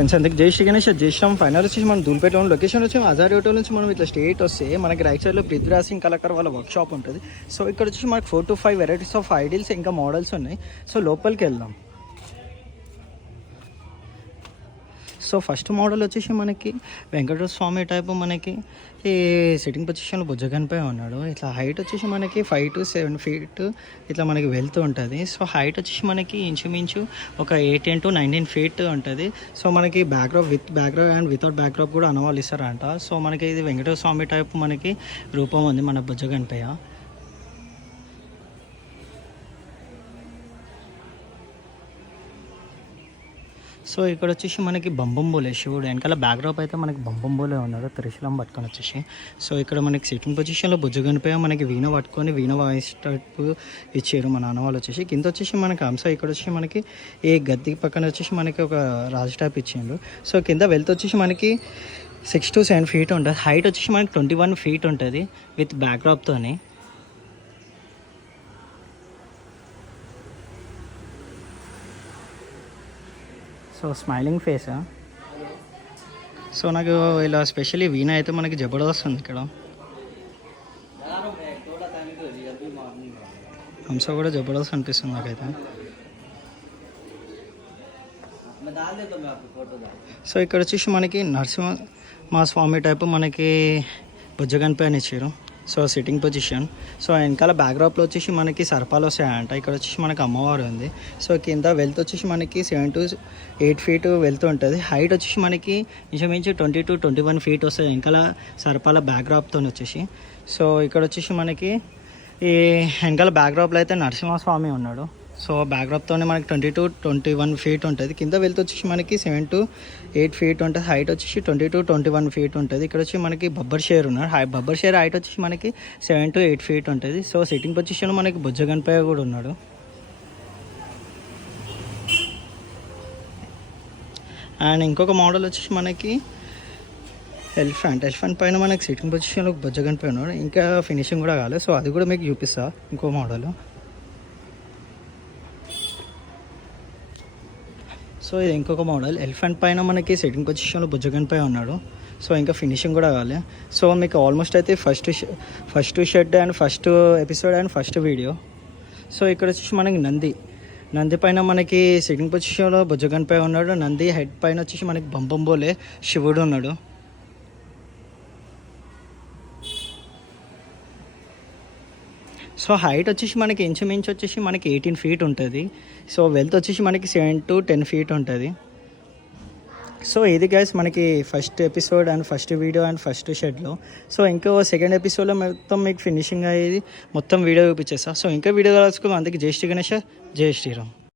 Friends అందుకు జై శ్రీ గణేష్ చేసినాం. ఫైనల్ వచ్చేసి మనం ధూల్పేటలో లొకేషన్ వచ్చి హజార్ హోటల్ నుంచి మనం ఇట్లా స్టేట్ వస్తే మనకి రైట్ సైడ్లో పృథ్వీరాజ్ సింగ్ కళాకార్ వాళ్ళ వర్క్ షాప్ ఉంటుంది. సో ఇక్కడ వచ్చేసి మనకి 4 to 5 వెరైటీస్ ఆఫ్ ఐడిల్స్ ఇంకా మోడల్స్ ఉన్నాయి. సో లోపలికి వెళ్దాం. సో ఫస్ట్ మోడల్ వచ్చేసి మనకి వెంకటేశ్వర స్వామి టైప్ మనకి ఈ సిట్టింగ్ పొజిషన్లో బుజ్జగనిపై ఉన్నాడు. ఇట్లా హైట్ వచ్చేసి మనకి 5 to 7 feet ఇట్లా మనకి వెళ్తూ ఉంటుంది. సో హైట్ వచ్చేసి మనకి ఇంచుమించు ఒక 18 to 19 feet ఉంటుంది. సో మనకి backdrop with backdrop and without backdrop కూడా అనవాళ్ళు ఇస్తారంట. సో మనకి ఇది వెంకటేశ్వర స్వామి టైప్ మనకి రూపం ఉంది మన బుజ్జగనిపై. సో ఇక్కడ వచ్చేసి మనకి బంబంబోలే శివుడు వెనకాల బ్యాక్డ్రాప్ అయితే మనకి బంబంబోలే ఉన్నాడు త్రిశూలం పట్టుకొని వచ్చేసి. సో ఇక్కడ మనకి సిట్టింగ్ పొజిషన్లో బుజ్జగనిపై మనకి వీణ పట్టుకొని వీణ వాయిస్ టైప్ ఇచ్చారు మన నాన్న వాళ్ళు వచ్చేసి. కింద వచ్చేసి మనకి అంశ ఇక్కడ వచ్చేసి మనకి ఏ గద్దె పక్కన వచ్చేసి మనకి ఒక రాజు టైప్ ఇచ్చిండు. సో కింద వెల్త్ వచ్చేసి మనకి 6 to 7 feet ఉంటుంది. హైట్ వచ్చేసి మనకి 21 feet ఉంటుంది విత్ బ్యాక్డ్రాప్తోని. So smiling face. సో నాకు ఇలా స్పెషల్లీ వీణ అయితే మనకి జబర్దస్త్ ఉంది. ఇక్కడ హంస కూడా జబర్దస్త్ అనిపిస్తుంది నాకైతే. సో ఇక్కడ వచ్చేసి మనకి నరసింహ స్వామి టైపు మనకి బుజ్జగనిపై అని ఇచ్చారు. So sitting position. సో వెనకాల బ్యాక్డ్రాప్లో వచ్చేసి మనకి సర్పాలు వస్తాయంట. ఇక్కడ వచ్చేసి మనకి అమ్మవారు ఉంది. సో కింద వెల్త్ వచ్చేసి మనకి 7 to 8 feet వెళ్తూ ఉంటుంది. హైట్ వచ్చేసి మనకి ఇంచుమించు 20 to 21 feet వస్తుంది వెనకాల సర్పాల బ్యాక్డ్రాప్తో వచ్చేసి. సో ఇక్కడ వచ్చేసి మనకి ఈ వెనకాల బ్యాక్డ్రాప్లో అయితే నరసింహస్వామి ఉన్నాడు. సో బ్యాక్డ్రాప్తోనే మనకి 20 to 21 feet ఉంటుంది. కింద వెళ్తూ వచ్చేసి మనకి 7 to 8 feet ఉంటుంది. హైట్ వచ్చేసి 20 to 21 feet ఉంటుంది. ఇక్కడ వచ్చి మనకి బబ్బర్ షేర్ ఉన్నాడు. బబ్బర్ షేర్ హైట్ వచ్చేసి మనకి 7 to 8 feet ఉంటుంది. సో సిట్టింగ్ పొజిషన్లో మనకి బుజ్జగనిపై కూడా ఉన్నాడు. అండ్ ఇంకొక మోడల్ వచ్చేసి మనకి ఎలిఫెంట్ పైన మనకి సిట్టింగ్ పొజిషన్లో బుజ్జగనిపై ఉన్నాడు. ఇంకా ఫినిషింగ్ కూడా కాలేదు. సో అది కూడా మీకు చూపిస్తా. ఇంకో మోడల్. సో ఇది ఇంకొక మోడల్. ఎలిఫెంట్ పైన మనకి సిట్టింగ్ పొజిషన్లో బుజ్జగనిపై ఉన్నాడు. సో ఇంకా ఫినిషింగ్ కూడా కావాలి. సో మీకు ఆల్మోస్ట్ అయితే first shed and first episode and first video. So ఇక్కడ వచ్చేసి మనకి నంది పైన మనకి సిట్టింగ్ పొజిషన్లో బుజ్జగనిపై ఉన్నాడు. నంది హెడ్ పైన వచ్చేసి మనకి బంబంబోలే శివుడు ఉన్నాడు. సో హైట్ వచ్చేసి మనకి ఇంచుమించు వచ్చేసి మనకి 18 feet ఉంటుంది. సో వెల్త్ వచ్చేసి మనకి 7 to 10 feet ఉంటుంది. సో ఇది గైస్ మనకి first episode and first video and first షెడ్లో. సో ఇంకో సెకండ్ ఎపిసోడ్లో మొత్తం మీకు ఫినిషింగ్ అయ్యేది మొత్తం వీడియో చూపించేస్తా. సో ఇంకా వీడియో కలుసుకుందాం. అందుకే జై శ్రీ గణేష్, జై శ్రీరామ్.